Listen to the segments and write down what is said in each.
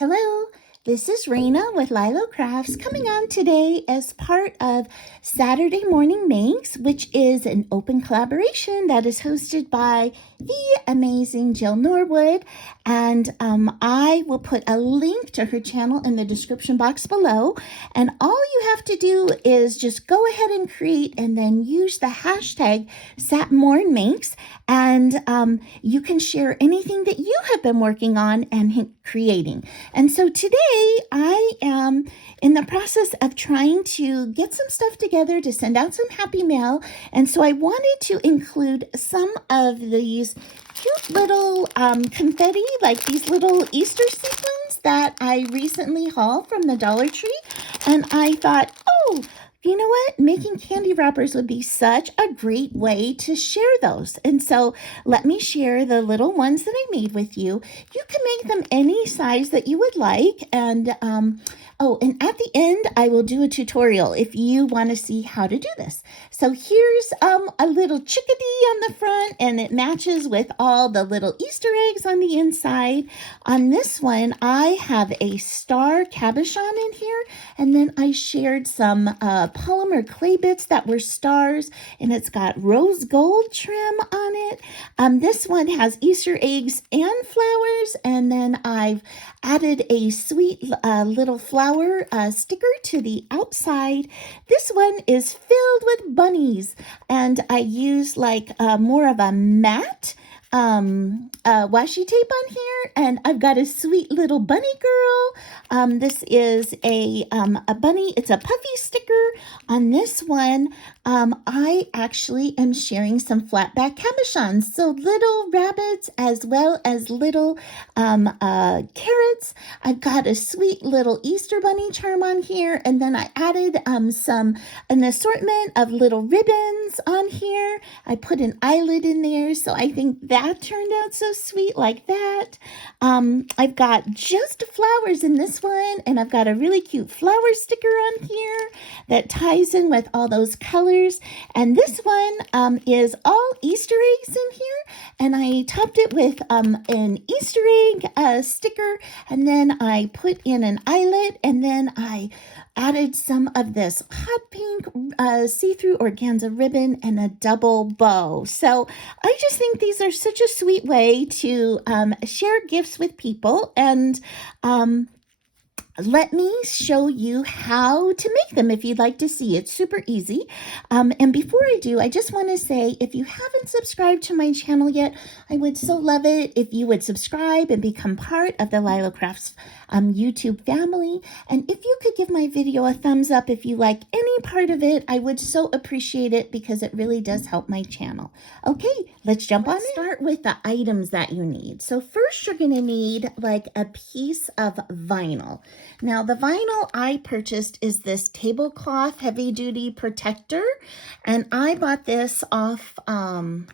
Hello, this is Raina with Lylo Crafts coming on today as part of Saturday Morning Makes, which is an open collaboration that is hosted by the amazing Jill Norwood. And I will put a link to her channel in the description box below. And all you have to do is just go ahead and create and then use the hashtag SatMornMakes. And you can share anything that you have been working on and creating. And so today I am in the process of trying to get some stuff together to send out some happy mail. And so I wanted to include some of these cute little confetti, like these little Easter sequins that I recently hauled from the Dollar Tree. And I thought, oh, you know what? Making candy wrappers would be such a great way to share those. And so let me share the little ones that I made with you. You can make them any size that you would like. And and at the end, I will do a tutorial if you want to see how to do this. So here's a little chickadee on the front, and it matches with all the little Easter eggs on the inside. On this one, I have a star cabochon in here, and then I shared some polymer clay bits that were stars, and it's got rose gold trim on it. This one has Easter eggs and flowers, and then I've added a sweet little flower sticker to the outside. This one is filled with bunnies, and I use like more of a matte washi tape on here, and I've got a sweet little bunny girl. This is a bunny. It's a puffy sticker. On this one, I actually am sharing some flat back cabochons, so little rabbits as well as little carrots. I've got a sweet little Easter bunny charm on here, and then I added an assortment of little ribbons on here. I put an eyelid in there, so I think that turned out so sweet like that. I've got just flowers in this one, and I've got a really cute flower sticker on here that ties in with all those colors. And this one is all Easter eggs in here, and I topped it with an Easter egg sticker, and then I put in an eyelet, and then I added some of this hot pink see-through organza ribbon and a double bow. So I just think these are such a sweet way to share gifts with people, and let me show you how to make them if you'd like to see. It's super easy. And before I do, I just want to say, if you haven't subscribed to my channel yet, I would so love it if you would subscribe and become part of the Lylo Crafts YouTube family. And if you could give my video a thumbs up if you like any part of it, I would so appreciate it, because it really does help my channel. Okay, let's jump on in. Start with the items that you need. So first you're going to need like a piece of vinyl. Now the vinyl I purchased is this tablecloth heavy duty protector, and I bought this off of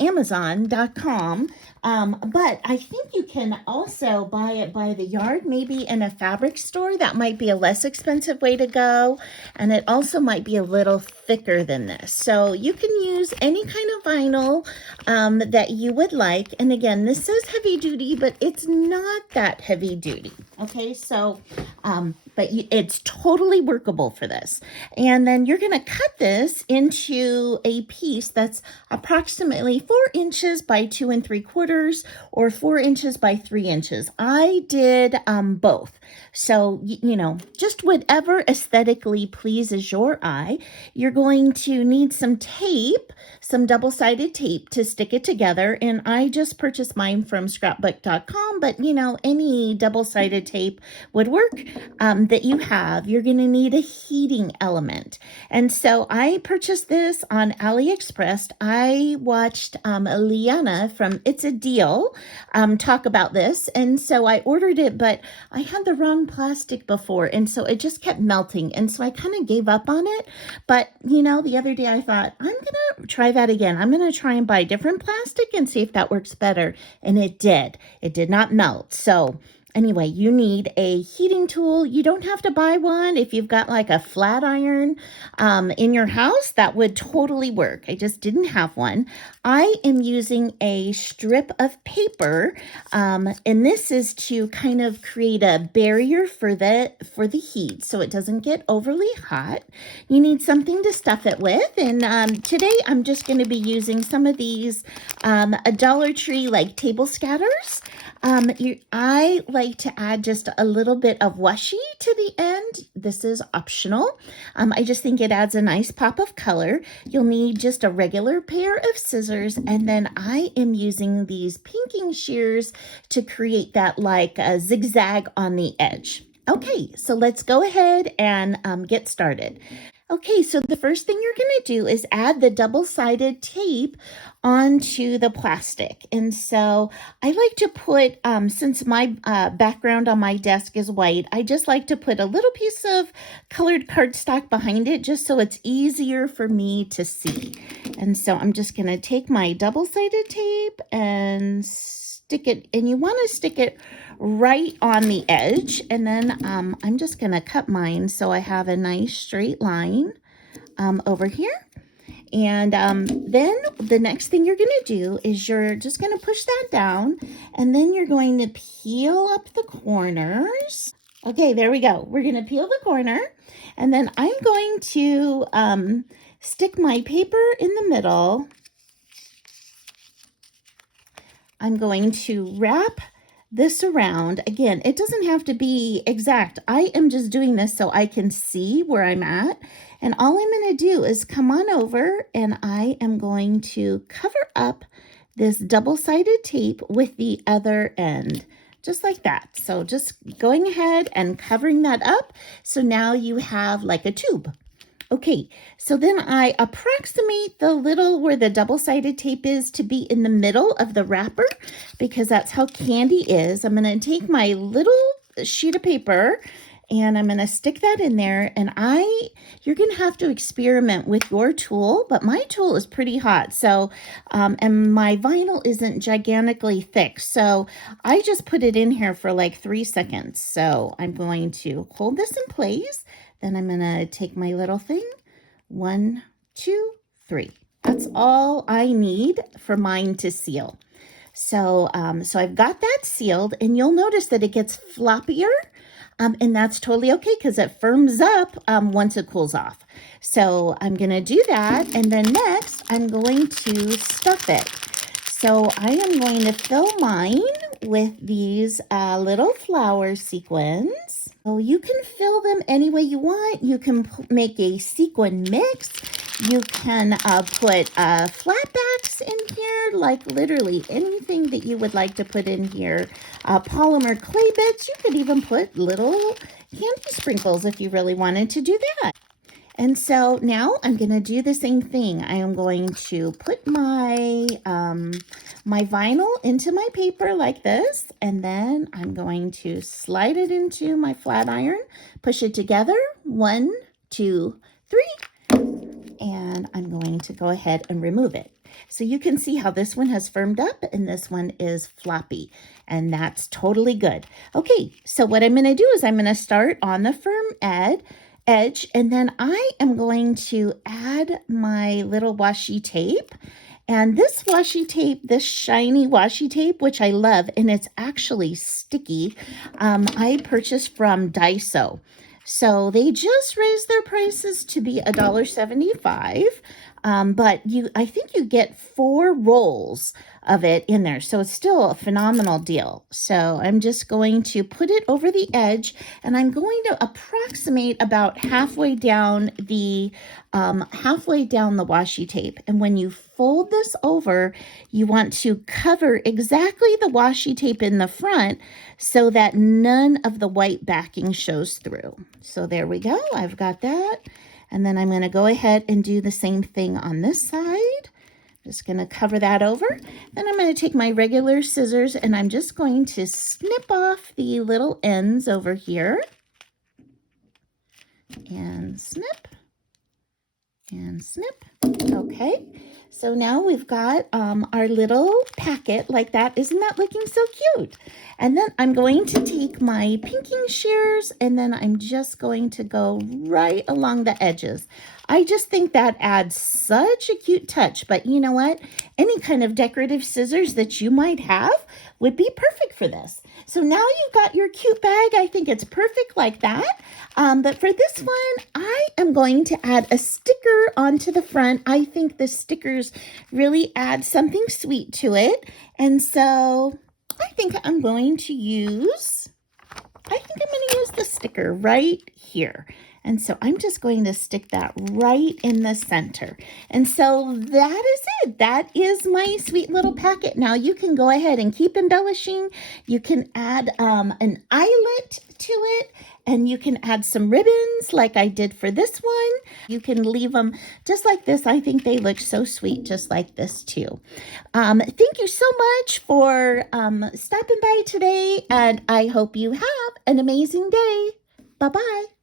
Amazon.com. But I think you can also buy it by the yard, maybe in a fabric store. That might be a less expensive way to go. And it also might be a little thicker than this. So you can use any kind of vinyl that you would like. And again, this says heavy duty, but it's not that heavy duty. Okay, so, but it's totally workable for this. And then you're going to cut this into a piece that's approximately 4 inches by 2 3/4, or 4 inches by 3 inches. I did both. So, you know, just whatever aesthetically pleases your eye. You're going to need some tape, some double-sided tape to stick it together. And I just purchased mine from scrapbook.com, but you know, any double-sided tape would work that you have. You're going to need a heating element. And so I purchased this on AliExpress. I watched Liana from It's a Deal talk about this. And so I ordered it, but I had the wrong plastic before, and so it just kept melting, and so I kind of gave up on it. But you know, the other day I thought, I'm gonna try that again. I'm gonna try and buy different plastic and see if that works better, and it did not melt. So Anyway, you need a heating tool. You don't have to buy one. If you've got like a flat iron in your house, that would totally work. I just didn't have one. I am using a strip of paper, and this is to kind of create a barrier for the heat so it doesn't get overly hot. You need something to stuff it with, and today I'm just going to be using some of these a Dollar Tree like table scatters. I like to add just a little bit of washi to the end. This is optional. I just think it adds a nice pop of color. You'll need just a regular pair of scissors, and then I am using these pinking shears to create that like a zigzag on the edge. Okay, so let's go ahead and get started. Okay, so the first thing you're going to do is add the double-sided tape onto the plastic. And so I like to put, since my background on my desk is white, I just like to put a little piece of colored cardstock behind it just so it's easier for me to see. And so I'm just going to take my double-sided tape and stick it, and you want to stick it right on the edge, and then I'm just going to cut mine so I have a nice straight line over here. And then the next thing you're going to do is you're just going to push that down, and then you're going to peel up the corners. Okay, there we go. We're going to peel the corner, and then I'm going to stick my paper in the middle. I'm going to wrap this around. Again, it doesn't have to be exact. I am just doing this so I can see where I'm at. And all I'm going to do is come on over, and I am going to cover up this double-sided tape with the other end, just like that. So just going ahead and covering that up. So now you have like a tube. Okay, so then I approximate the little where the double-sided tape is to be in the middle of the wrapper, because that's how candy is. I'm going to take my little sheet of paper and I'm going to stick that in there, and you're going to have to experiment with your tool, but my tool is pretty hot, so and my vinyl isn't gigantically thick, so I just put it in here for like 3 seconds. So I'm going to hold this in place. Then I'm going to take my little thing. 1, 2, 3. That's all I need for mine to seal. So, so I've got that sealed, and you'll notice that it gets floppier, and that's totally okay because it firms up once it cools off. So I'm going to do that, and then next I'm going to stuff it. So I am going to fill mine with these little flower sequins. So you can fill them any way you want. You can make a sequin mix. You can put flatbacks in here, like literally anything that you would like to put in here. Polymer clay bits. You could even put little candy sprinkles if you really wanted to do that. And so now I'm going to do the same thing. I am going to put my my vinyl into my paper like this, and then I'm going to slide it into my flat iron, push it together, 1, 2, 3, and I'm going to go ahead and remove it. So you can see how this one has firmed up and this one is floppy, and that's totally good. Okay, so what I'm going to do is I'm going to start on the firm edge, and then I am going to add my little washi tape. And this washi tape, this shiny washi tape, which I love, and it's actually sticky, I purchased from Daiso. So they just raised their prices to be $1.75. But I think you get 4 rolls of it in there. So it's still a phenomenal deal. So I'm just going to put it over the edge, and I'm going to approximate about halfway down the washi tape. And when you fold this over, you want to cover exactly the washi tape in the front so that none of the white backing shows through. So there we go. I've got that. And then I'm going to go ahead and do the same thing on this side. Just going to cover that over. Then I'm going to take my regular scissors, and I'm just going to snip off the little ends over here. And snip. and snip. Okay, so now we've got our little packet like that. Isn't that looking so cute? And then I'm going to take my pinking shears and then I'm just going to go right along the edges. I just think that adds such a cute touch, but you know what? Any kind of decorative scissors that you might have would be perfect for this. So now you've got your cute bag. I think it's perfect like that. But for this one, I am going to add a sticker onto the front. I think the stickers really add something sweet to it. And so I think I'm going to use the sticker right here. And so I'm just going to stick that right in the center. And so that is it. That is my sweet little packet. Now you can go ahead and keep embellishing. You can add an eyelet to it, and you can add some ribbons like I did for this one. You can leave them just like this. I think they look so sweet just like this too. Thank you so much for stopping by today, and I hope you have an amazing day. Bye-bye.